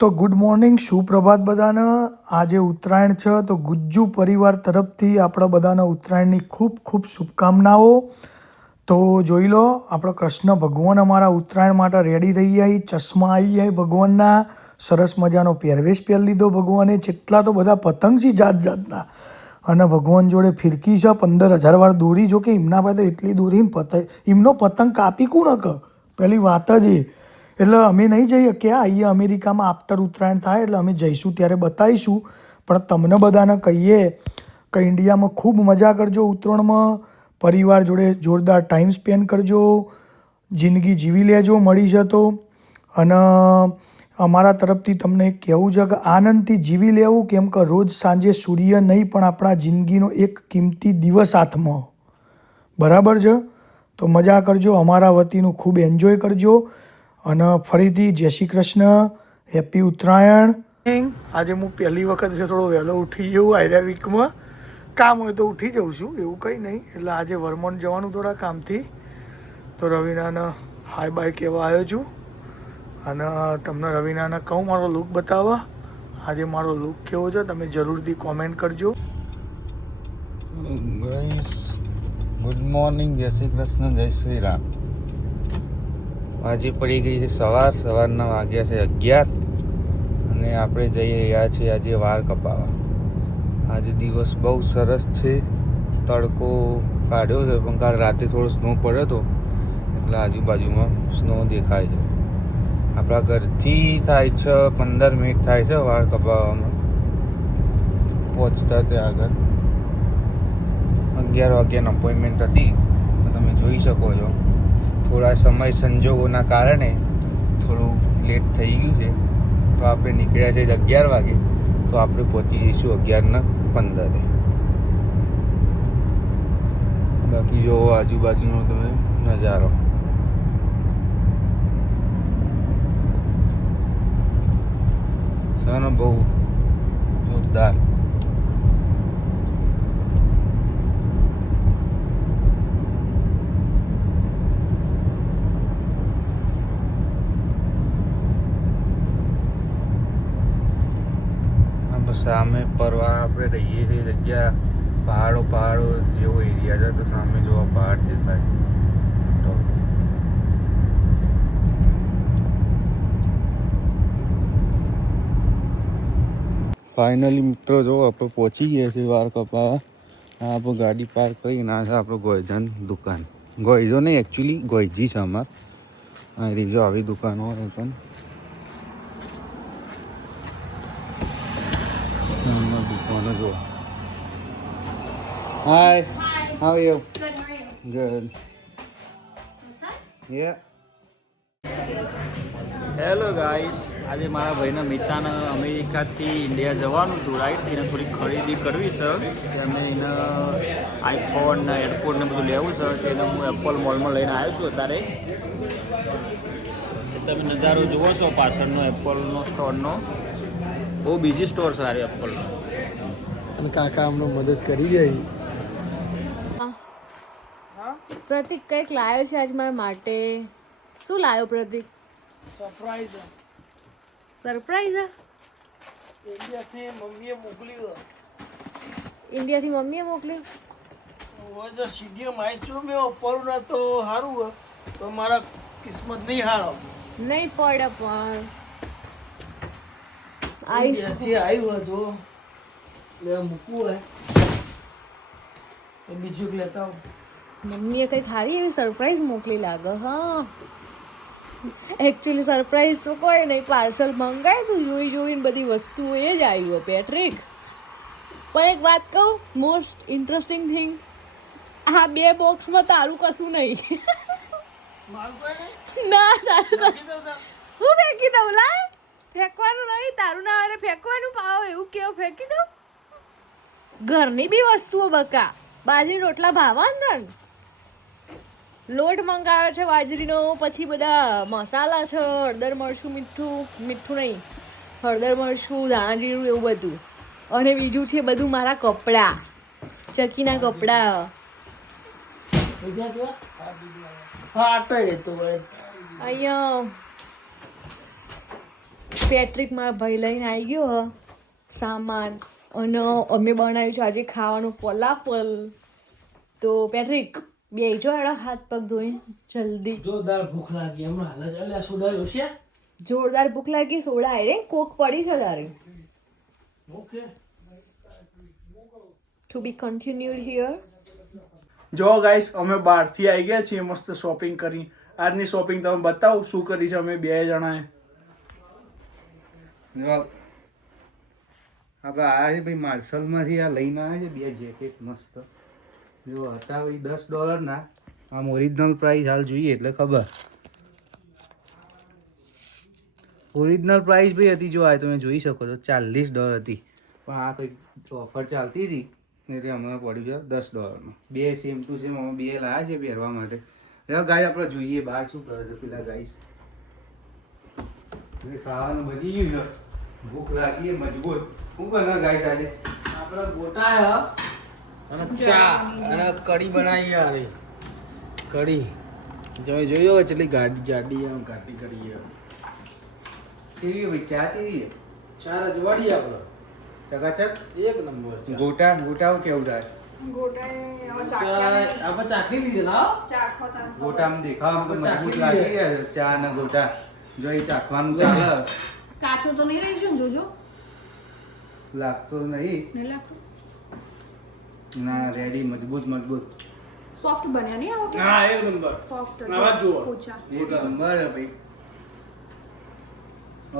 તો good morning, સુપ્રભાત બધાને. આજે ઉત્તરાયણ છે તો ગુજ્જુ પરિવાર તરફથી આપણા બધાને ઉત્તરાયણની ખૂબ ખૂબ શુભકામનાઓ. તો જોઈ લો, આપણો કૃષ્ણ ભગવાન અમારા ઉત્તરાયણ માટે રેડી થઈ જાય. ચશ્મા આવી જાય ભગવાનના, સરસ મજાનો પહેરવેશ પહેરી લીધો ભગવાને. જેટલા તો બધા પતંગ છે જાત જાતના, અને ભગવાન જોડે ફિરકી છે 15,000 વાર દોરી. જો કે એમના પાસે એટલી દોરી એમનો પતંગ કાપી કોણ હક, પહેલી વાત જ એ. એટલે અમે નહીં જઈએ ક્યાં અહીંયા અમેરિકામાં આફ્ટર ઉત્તરાયણ થાય એટલે અમે જઈશું ત્યારે બતાવીશું. પણ તમને બધાને કહીએ કે ઇન્ડિયામાં ખૂબ મજા કરજો ઉત્તરાયણમાં, પરિવાર જોડે જોરદાર ટાઈમ સ્પેન્ડ કરજો, જિંદગી જીવી લેજો મળી જતો. અને અમારા તરફથી તમને કહેવું છે કે આનંદથી જીવી લેવું, કેમ કે રોજ સાંજે સૂર્ય નહીં પણ આપણા જિંદગીનો એક કિંમતી દિવસ હાથમાં. બરાબર છે? તો મજા કરજો, અમારા વતીનું ખૂબ એન્જોય કરજો. અને ફરીથી જય શ્રી કૃષ્ણ, હેપી ઉત્તરાયણ. આજે હું પહેલી વખત થોડો વહેલો ઉઠી જવું. આયરા વીકમાં કામ હોય તો ઉઠી જાઉં છું, એવું કંઈ નહીં. એટલે આજે વર્મોન્ટ જવાનું થોડા કામથી, તો રવિનાને હાય બાય કહેવા આવ્યો છું. અને તમને રવિનાને કહું મારો લુક બતાવવા. આજે મારો લુક કેવો છે તમે જરૂરથી કોમેન્ટ કરજો. ગુડ મોર્નિંગ, જય શ્રી કૃષ્ણ, જય શ્રી રામ. આજે પડી ગઈ છે સવારના વાગ્યા છે 11 અને આપણે જઈ રહ્યા છીએ આજે વાળ કપાવવા. આજે દિવસ બહુ સરસ છે, તડકો કાઢ્યો છે, પણ કાલ રાતે થોડો સ્નો પડ્યો હતો એટલે આજુબાજુમાં સ્નો દેખાય છે. આપણા ઘરથી થાય છે 15 મિનિટ થાય છે વાળ કપાવવામાં પહોંચતા ત્યાં આગળ. 11 વાગ્યાની અપોઇન્ટમેન્ટ હતી તો તમે જોઈ શકો છો. થોડા સમય સંજોગોના કારણે થોડું લેટ થઈ ગયું છે, તો આપણે નીકળ્યા છે 11 વાગે, તો આપણે પહોંચી જઈશું 11:15. બાકી જોવો આજુબાજુનો તમે નજારો. છે ને બહુ જોરદાર. સામે પરવા આપણે રહીએ છીએ જગ્યા પહાડો જેવો એરિયા છે, તો સામે જોવા પહાડ દેખાય. તો ફાઇનલી મિત્રો જો આપણે પહોંચી ગયા છીએ વાળ કપાવવા. આપણે ગાડી પાર્ક કરીને આ છે આપણો ગોયજાન દુકાન. ગોયજો નહીં, એકચ્યુઅલી ગોયજી છે અમાર. આ રીજો આવી દુકાનો હોય પણ જો. Hi. How are you? Good, how are you? Good. Yeah. Hello guys, આજે મારા ભાઈના મિત્રાને અમેરિકાથી ઇન્ડિયા જવાનું હતું, રાઈટ. એને થોડી ખરીદી કરવી છે, અમે એને આઈફોન ને એરપોર્ટ ને બધું લેવું છે, તો એને હું એપલ મોલમાં લઈને આવ્યો છું અત્યારે. તમે નજારો જુઓ છો પાછળનો એપલનો સ્ટોરનો. બહુ બીજી સ્ટોર છે સારી એપલનો. અને કાકા અમને મદદ કરી જાય. પ્રતિક કંઈક લાવ્યો છે આજ મારા માટે. શું લાવ્યો પ્રતિક? સરપ્રાઈઝ. સરપ્રાઈઝ? ઇન્ડિયાથી મમ્મીએ મોકલ્યું. ઇન્ડિયાથી મમ્મીએ મોકલ્યું? જો સીડીએમ આવીશું મેં ઉપર ના તો સારું હોય, તો મારા કિસ્મત નહીં હારો. નહીં પડે પણ ઇન્ડિયાથી આવ્યું જો લે મૂકવું હોય તો બીજું લેતા આવું. મમ્મીએ કંઈક સારી એવી સરપ્રાઈઝ મોકલી લાગે. હા, એકચ્યુઅલી સરપ્રાઈઝ તો કોઈ નહીં, પાર્સલ મંગાવ્યું જોઈને બધી વસ્તુઓ એ જ આવ્યું પેટ્રિક. પણ એક વાત કહું, મોસ્ટ ઇન્ટરેસ્ટિંગ થિંગ, આ 2 બોક્સમાં તારું કશું નહીં. ના, તારું હું ફેંકી દઉં. લા, ફેંકવાનું નહીં, તારું ના આવે ફેંકવાનું પાવ એવું કેવું ફેંકી દઉં. ઘરની બી વસ્તુઓ બકા, બાજરી રોટલા ભાવા ને, લોટ મંગાવ્યો છે બાજરીનો, પછી બધા મસાલા છે, હળદર મરચું મીઠું નહીં, હળદર મરચું ધાણા જીરું એવું બધું. અને બીજું છે બધું મારા કપડાં, ચકીના કપડાં. અહીંયા પેટ્રિક મારા ભાઈ લઈને આવી ગયો હ સામાન અને અમે બનાવ્યું છે આજે ખાવાનું ફલાફલ. તો પેટ્રિક બેજો એડા હાથ પગ ધોઈને જલ્દી. જોરદાર ભૂખ લાગી હમણાં હાલ જ. અલ્યા સોડા જોશે? જોરદાર ભૂખ લાગી. સોડા આવી રે કોક પડી છે તારે. Okay. To be continued here. જો ગાઈસ અમે બહારથી આવી ગયા છીએ મસ્ત શોપિંગ કરી. આજની શોપિંગ તમે બતાવો શું કરી છે અમે 2 જણાએ. જો આપણે આવ્યા છે ભાઈ માર્શલમાંથી આ લઈને આવ્યા છે 2 જેકેટ મસ્ત. જો હતા ભાઈ $10 આમ ઓરિજિનલ પ્રાઇસ હાલ જોઈએ એટલે ખબર. ઓરિજિનલ પ્રાઇસ ભાઈ હતી જો આ તમે જોઈ શકો છો $40 હતી, પણ આ કંઈક ઓફર ચાલતી હતી એટલે હમણાં પડ્યું છે $10. 2 સેમ ટુ સેમ અમે 2 લાવ્યા છે પહેરવા માટે. ગાય આપણે જોઈએ બહાર શું કરે છે પેલા ગાઈસ. ખાવાનું બની ગયું છે, ભૂખ લાગી મજબૂત. શું બને ગાઈસ આજે? આપણે ગોટા અને ચા અને કઢી બનાવી યાર. કઢી જોયો કેટલી જાડી ઘાટી કરી. કેવી ભાઈ ચા કેવી છે? ચા રજવાડી આપણે ચકાચક એક નંબર છે. ગોટાઓ કેવું થાય? આપણે ચાખી લીધેલા. ગોટામાં દેખાવામાં તો મજબૂત લાગી રહ્યા છે ચા અને ગોટા. જો એ ચાખવાનું ચાલે. કાચો તો નહીં રહી છે ને જોજો. લાગતો નહીં. નહીં લાગતો. ના રેડી મજબૂત. સોફ્ટ બન્યા નહીં આવો. હા એક નંબર. સોફ્ટ આવા જુઓ. એક નંબર છે ભાઈ.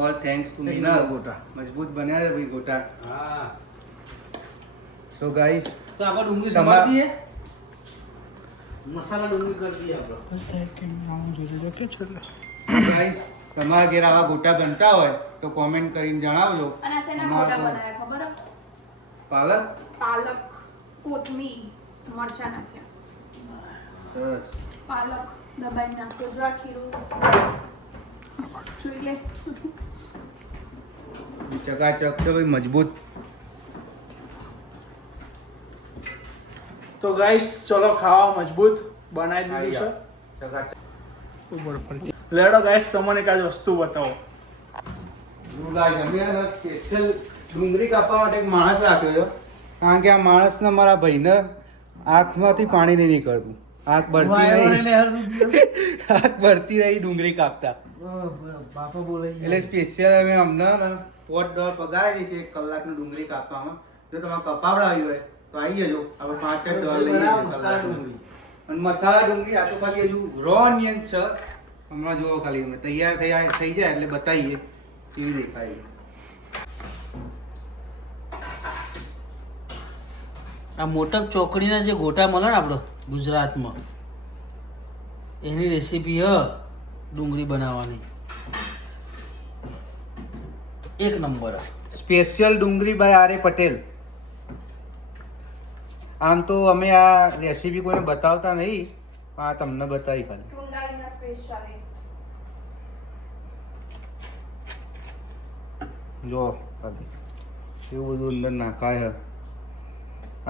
All thanks to Meena. ગોટા મજબૂત બન્યા છે ભાઈ ગોટા. હા સો ગાઈસ તો આપણે ડુંગળી તમા- સમારી દઈએ. મસાલા ડુંગળી કરી દઈએ આપણે. ગાઈસ તમારા ઘેર આવા ગોટા બનતા હોય તો કોમેન્ટ કરીને જણાવજો. અને શેના અમારા ગોટા તો બનાવ્યા ખબર હે? પાલક પાલક, કોથમીર, મરચાં નાખ્યા. સરસ. પાલક દબાઈ નાખ્યો. જો આ ખીરું જોઈ લે. ચકાચક છે ભાઈ મજબૂત. તો ગાઈસ ચલો ખાવા મજબૂત બનાવી દીધું છે. ચકાચક. લેડો ગાઈસ તમને એક આજ વસ્તુ બતાવો. સ્પેશિયલ ડુંગળી કાપવા માટે એક માણસ રાખ્યો છે, કારણ કે આ માણસને મારા ભાઈને આંખમાંથી પાણી નહીં નીકળતું. આંખ ભરતી રહી ડુંગળી કાપતા. બાપા બોલે એટલે સ્પેશિયલ અમે અમને $5 પગારેલી છે 1 કલાકની ડુંગળી કાપવામાં. જો તમે કપાવડાવી હોય તો આવી જજો. આપણે $5 લઈએ છીએ કલાકની. અને મસાલા ડુંગળી આ તો ખાલી હજુ રો ઓનિયન છે. હમણાં જુઓ ખાલી અમે તૈયાર થઈ જાય એટલે બતાવીએ કેવી દેખાય. આ મોટપ ચોકડીના જે ગોટા મળે ને આપણો ગુજરાતમાં એની રેસીપી હ ડુંગળી બનાવવાની એક નંબર. સ્પેશિયલ ડુંગળી બાય આર એ પટેલ. આમ તો અમે આ રેસીપી કોઈને બતાવતા નહીં, પણ આ તમને બતાવી ખાલી. ટુંડાઈના સ્પેશિયાલિસ્ટ. જો ખાલી એવું બધું અંદર નાખાય છે.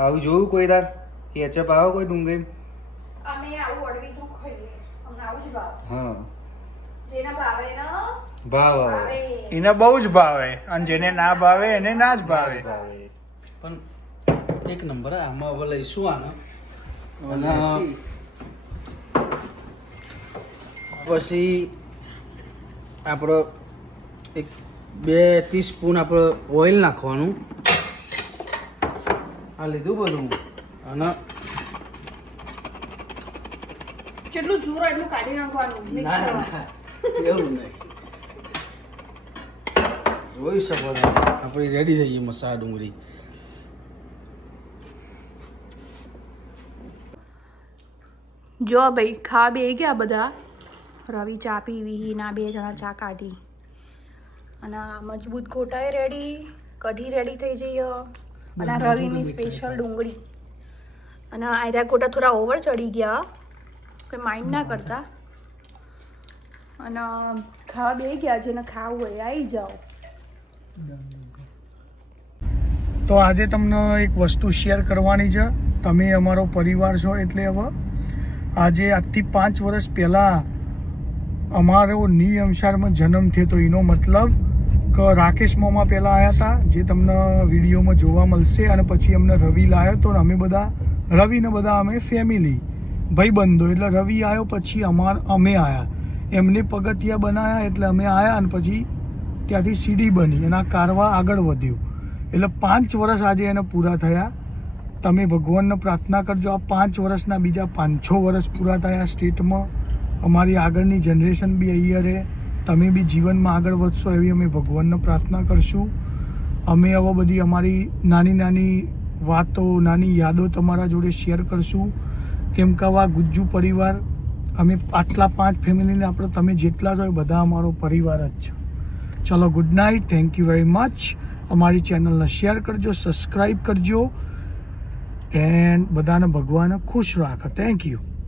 આવું જોયું કોઈ દાર? કેચઅપ આવે કોઈ ડુંગળી? અમે આવું અડવીતું ખાઈએ. અમને આવું જ ભાવે. હા જેના ભાવે ને ભાવ આવે. ભાવે. એને બહુ જ ભાવે અને જેને ના ભાવે એને ના જ ભાવે. પણ એક નંબર હે. આમાં હવે લઈશું આને અને પછી આપણો એક 2 ટીસ્પૂન આપણે ઓઇલ નાખવાનું. આ લીધું બધું અને જેટલું જોર એટલું કાઢી નાખવાનું. મિક્સ ના કરવાનું. ના એવું નહીં. જોઈ શકો છો આપણી રેડી થઈ ગઈ મસાલા ડુંગળી. જો ભાઈ ખા બે ગયા બધા. રવિ ચા પીવી ના 2 જણા ચા કાઢી અને આ મજબૂત ગોટાએ રેડી, કઢી રેડી થઈ જઈ અને આ રવિની સ્પેશિયલ ડુંગળી. અને આયરા ગોટા થોડા ઓવર ચડી ગયા, કંઈ માઇન્ડ ના કરતા. અને ખાવા બે ગયા, જેને ખાવું હોય આવી જાઓ. તો આજે તમને એક વસ્તુ શેર કરવાની છે. તમે અમારો પરિવાર છો એટલે હવે આજે આજથી 5 વર્ષ પહેલાં અમારો નિયમસારમાં જન્મ થયો તો એનો મતલબ એક રાકેશ મોમાં પહેલાં આવ્યા હતા, જે તમને વિડીયોમાં જોવા મળશે, અને પછી અમને રવિ લાવ્યો હતો, અને અમે બધા રવિને બધા અમે ફેમિલી ભાઈબંધો, એટલે રવિ આવ્યો પછી અમે આવ્યા, એમને પગથિયા બનાવ્યા એટલે અમે આવ્યા, અને પછી ત્યાંથી સીડી બની અને આ કારવા આગળ વધ્યું, એટલે 5 વર્ષ આજે એને પૂરા થયા. તમે ભગવાનને પ્રાર્થના કરજો આ 5 વર્ષના બીજા 5-6 વર્ષ પૂરા થયા સ્ટેટમાં, અમારી આગળની જનરેશન બી અહીંયા રહે, તમે બી જીવનમાં આગળ વધશો એવી અમે ભગવાનને પ્રાર્થના કરશું. અમે હવે બધી અમારી નાની નાની વાતો, નાની યાદો તમારા જોડે શેર કરશું, કેમ કે આ ગુજ્જુ પરિવાર, અમે આટલા 5 ફેમિલીને આપણે તમે જેટલા છો એ બધા અમારો પરિવાર જ છે. ચલો, good night, thank you very much. અમારી ચેનલને શેર કરજો, સબસ્ક્રાઈબ કરજો, એન્ડ બધાને ભગવાન ખુશ રાખે. Thank you.